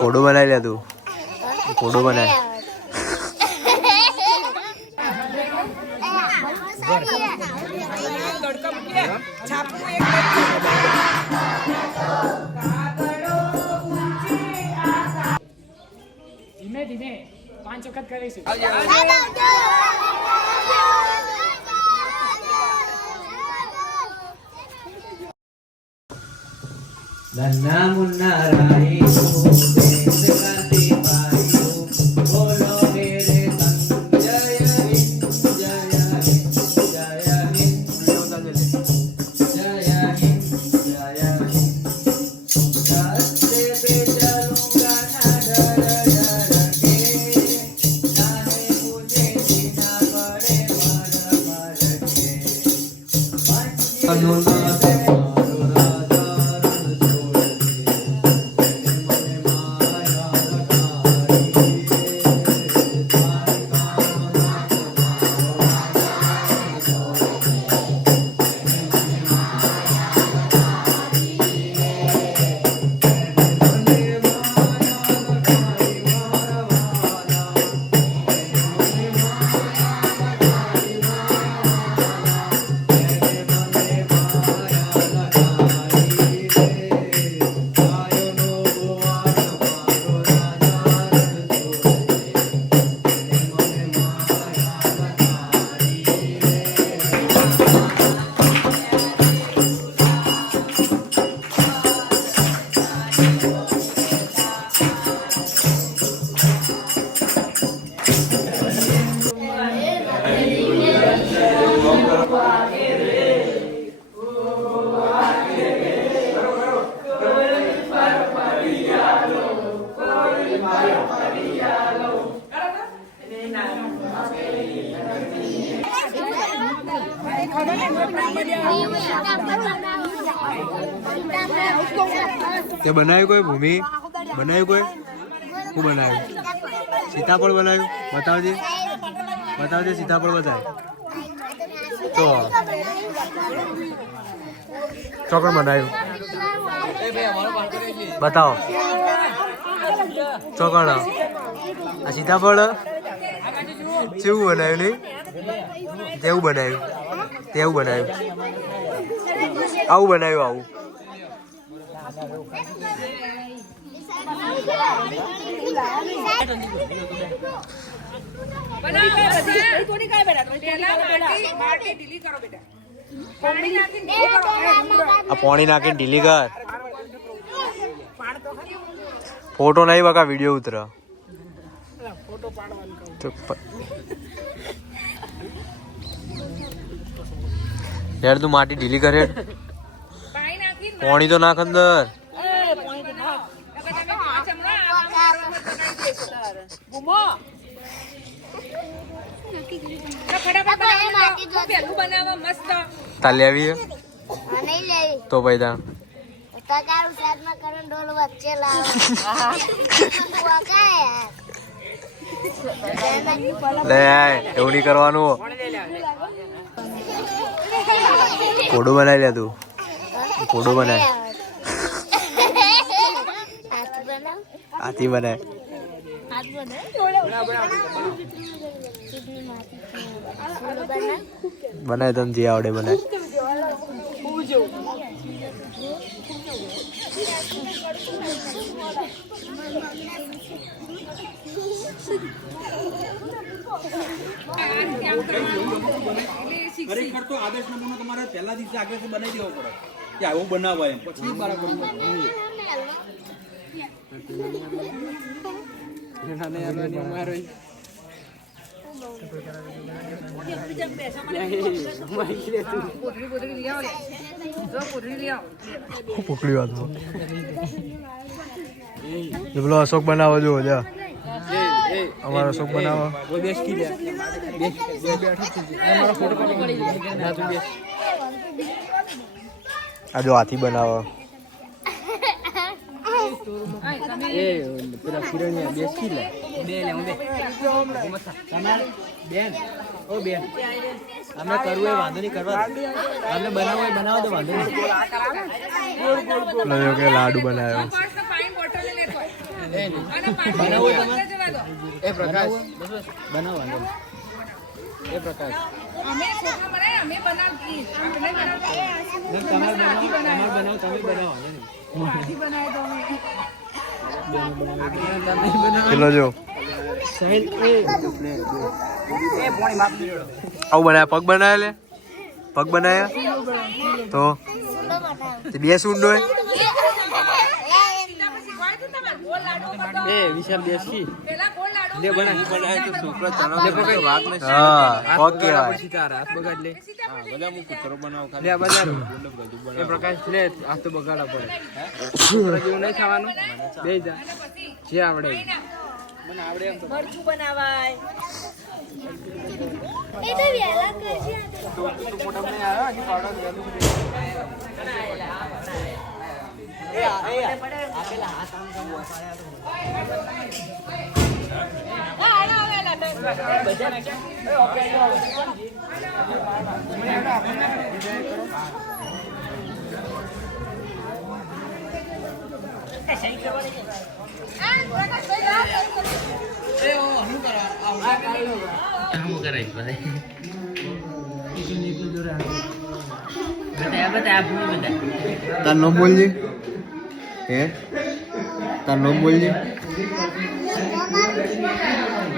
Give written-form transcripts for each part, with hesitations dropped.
ઘોડો બનાવી લે તું ઘોડો બનાય ધીમે ધીમે 5 વખત કરીશું નન્ના મુન્ના રાઈ દેશ ગાતી પાયો બોલો મેરે સંજય હિન્દ જય હિન્દ જય હિન્દ જય હિન્દ જય હિન્દ रास्ते पे चलूंगा ना डर डर के जाने मुझे जीना पड़े मर मर के अनुना से मारो राजा रण छोड़ के मन माया लगाई तार कामना તે બનાવ્યું કોઈ ભૂમિ બનાવ્યું કોઈ શું બનાવ્યું સીતાફળ બનાવ્યું બતાવજે બતાવજે સીતાફળ બતાવ તો ચોકડ બનાવ્યું બતાવો ચોકડ આ સીતાફળ કેવું બનાવ્યું નહીં તેવું બનાવ્યું તેવું બનાવ્યું આવું બનાવ્યું આવું પાણી નાખીને ઢીલી કર ફોટો નહીં બકા વિડીયો ઉતર યાર તું માટી ઢીલી કરે પાણી તો નાખ અંદર તાલી આવી તો ભાઈ તા લે એવું નહીં કરવાનું ઘોડો બનાવી લે તું ઘોડો બનાય હાથી બનાય બનાય તને જે આવડે બનાય ખરેખર તો આદેશ નંબરનો તમારે પહેલા દિવસે આગળથી બનાવી દેવો પડે કે આવું બનાવાય એમ પછી બરાબર પકડી વાત પેલો અશોક બનાવો જો જા અમારો અશોક બનાવો આ જો હાથી બનાવો પેલા કિરણિયા બેસકી લે બે લે હું બે તમાર બેન ઓ બેન અમે કરવું એ વાંધો નહીં કરવા અમે બનાવો એ બનાવો તો વાંધો નહીં કે લાડુ બનાવ્યો એ પ્રકાશ બનાવવાનું એ પ્રકાશ અમે છોકરા બનાય અમે બનાવી આપણે બનાવો તમે બનાવો માટી બનાય તો અમે પેલો જો સાહેબ એ પોણી માપ દીધો આવું બનાવ્યા પગ બનાવ્યા લે પગ બનાવ્યા તો તે બે સૂંડ હોય એ વિશાલ દેશી પેલા ગોળ લાડુ લે બનાય તો છોકરો ચાલો લે પકડ વાત ન હા પગ કહેવાય પછી તારા હાથ બગાડ લે હા બધા હું કૂતરો બનાવ ખાલી લે બજારો એ પ્રકાશ લે હાથ તો બગાડા પડે કૂતરો જેવું નહીં ખાવાનું બે જા જે આવડે મને આવડે એમ તો મરચું બનાવાય એ તો વેલા કરજે તો મોટા મને આવ્યો હજી પાવડર વેલું તાર નામ બોલજે હે તાર નામ બોલજે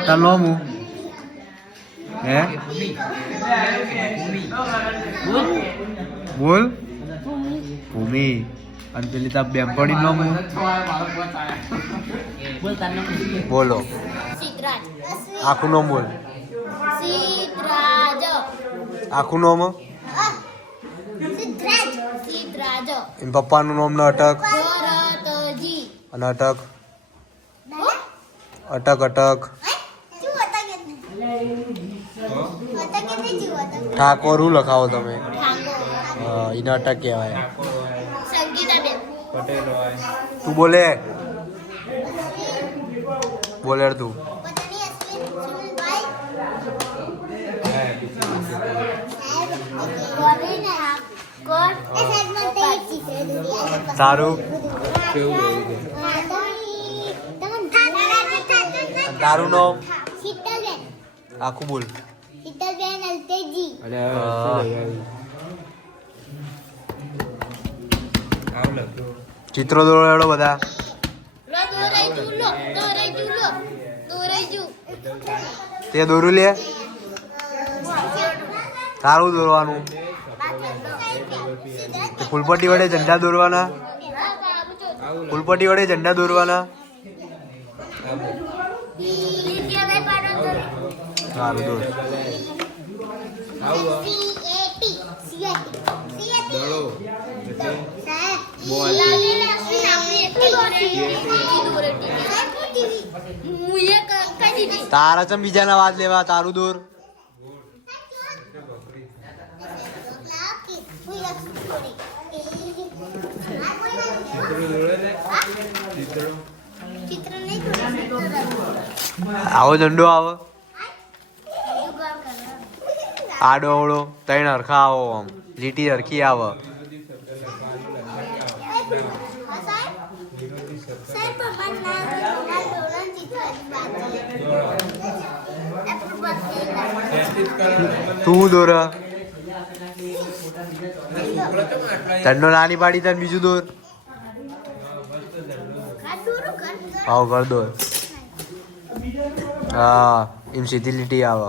તાર નામ હું હે બોલ ભૂમિ અને પેલી તાર બેમ્પડી નામ હું બોલો સિદ્ધરાજ આખું નામ બોલ સિદ્ધરાજ આખું નામ સિદ્ધરાજ સિદ્ધરાજ એમ પપ્પાનું નામ ને અટક ભરતજી અને અટક અટક અટક શું હતા કે ઠાકોર હું લખાવો તમે ઠાકોર એને અટક કહેવાય સંગીતાબેન પટેલ હોય તું બોલે બોલે તું પત્ની અશ્વિન સુનિલભાઈ ગોરીને કોટ એ સેગમેન્ટ તે ચીસે તારું તારું નામ શીતલબેન આખું બોલ શીતલબેન અલ્તેજી ચિત્રો દોડો બધા તે દોરું લે તારું દોરવાનું ફૂલપટ્ટી વડે ઝંડા દોરવાના ફૂલપટ્ટી વડે ઝંડા દોરવાના સારું દોર તારા ચમ બીજાના વાત લેવા તારું દોર આવો ઝંડો આવો આડો અવળો ત્રણ હરખા આવો આમ લીટી હરખી આવે તું દોર તન્નો નાની પાડી તને બીજું દોર આવો કર દોર હા એમ સીધી લીટી આવે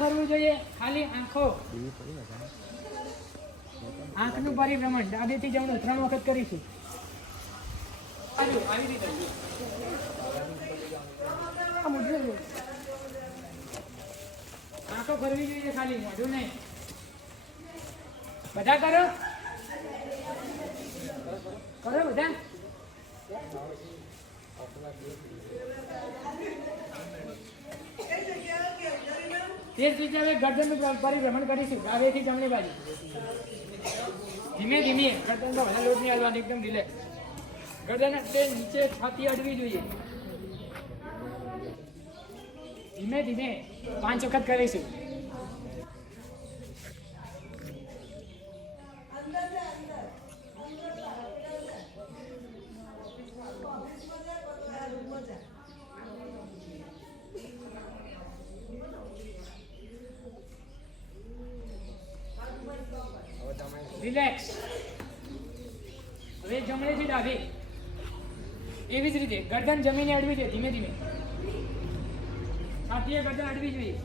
ફરવું જોઈએ, ખાલી આંખો. આંખનું પરિભ્રમણ ડાબેથી જમણું 3 વખત કરીશું. આવી રીતે આંખો ફરવી જોઈએ, ખાલી મોઢું નહીં. બધા કરો બધા. તે જ રીતે હવે ગરદનનું પરિભ્રમણ કરીશું ડાબેથી જમણી બાજુ. ધીમે ધીમે ગરદન તો વધારે લોડ નહીં હાલવાનો, એકદમ રિલેક્સ. ગરદન તે નીચે છાતી અડવી જોઈએ. ધીમે ધીમે 5 વખત કરીશું. રિલેક્સ. હવે જમણેથી ડાબે એવી જ રીતે ગરદન જમીને અડવી જોઈએ. ધીમે ધીમે છાતીએ ગરદન અડવી જોઈએ.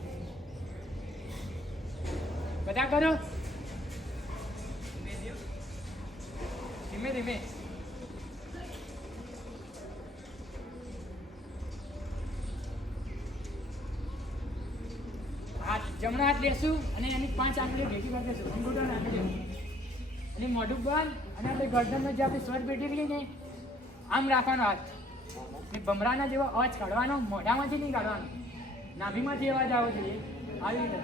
બધા કરો ધીમે ધીમે. જમણો હાથ લેશું અને એની 5 આંગળીઓ ભેગી કરી દેશું. અંગૂઠો નાખી દેવું અને મોઢું બંધ. અને આપણે ગરદનનો જે આપણી સ્વર પેટી રહી ને આમ રાખવાનો હાથ. ને ભમરાના જેવો અવાજ કાઢવાનો, મોઢામાંથી નહીં કાઢવાનો, નાભીમાંથી અવાજ આવવો જોઈએ. આવી રીતે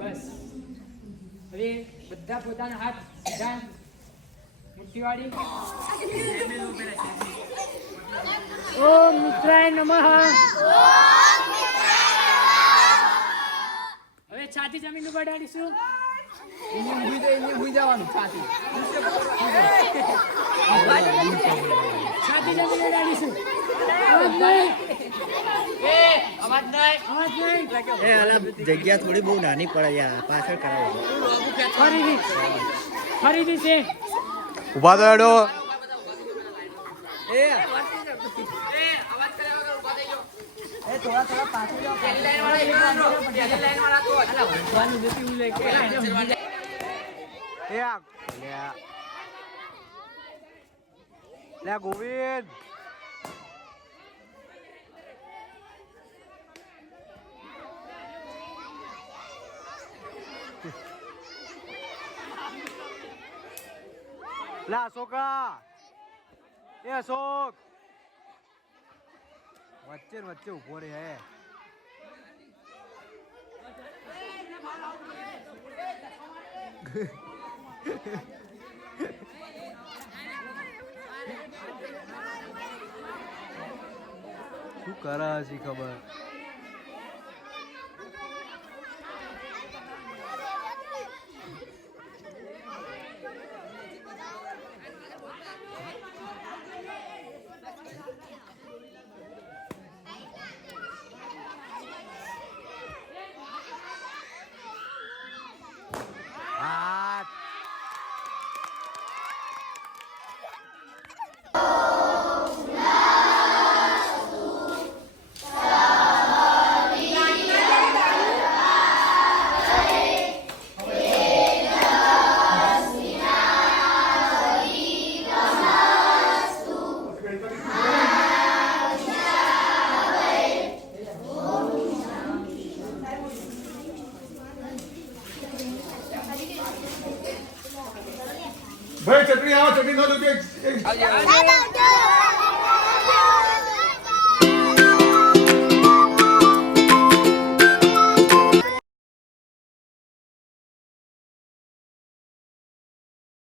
બસ. હવે બધા પોતાના હાથ સીધા મુઠ્ઠીવાળી. ઓમ મિત્રાય નમઃ. હવે છાતી જમીન ઉપર ડાળીશું. છાતી જમીન ડાળીશું. જગ્યા થોડી બહુ નાની પડે યાર, પાછળ કરાવો. ફરીથી છે. ઉભા તો હેડો. ગોવિંદ લા અશોકા, એ અશોક વચ્ચે વચ્ચે ઉભો રે. હે શું કરે છે ખબર? ભાઈ ચટણી આવો, ચટણી નો દો.